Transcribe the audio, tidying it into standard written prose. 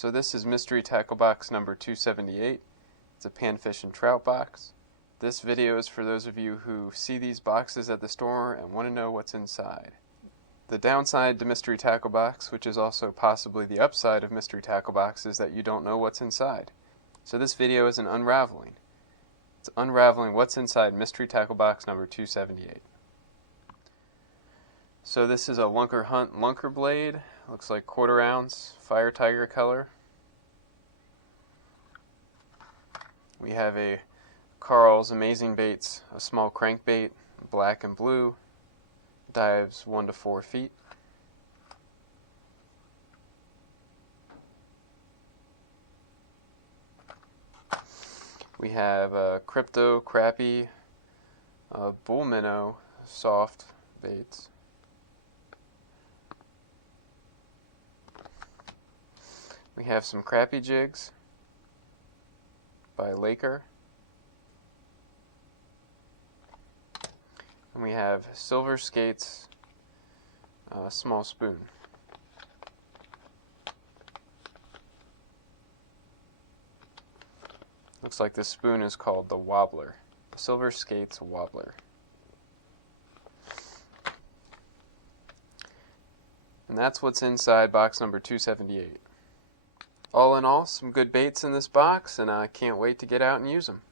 So this is mystery tackle box number 278. It's a panfish and trout box. This video is for those of you who see these boxes at the store and want to know what's inside. The downside to mystery tackle box, which is also possibly the upside of mystery tackle box, is that you don't know what's inside. So this video is an unraveling. It's unraveling what's inside mystery tackle box number 278. So this is a Lunker Hunt lunker blade. Looks like 1/4 ounce, fire tiger color. We have a Carl's Amazing Baits, a small crankbait, black and blue, dives 1 to 4 feet. We have a Crypto Crappie, bull minnow, soft baits. We have some crappie jigs by Laker. And we have Silver Skates, small spoon. Looks like this spoon is called the Wobbler. Silver Skates Wobbler. And that's what's inside box number 278. All in all, some good baits in this box, and I can't wait to get out and use them.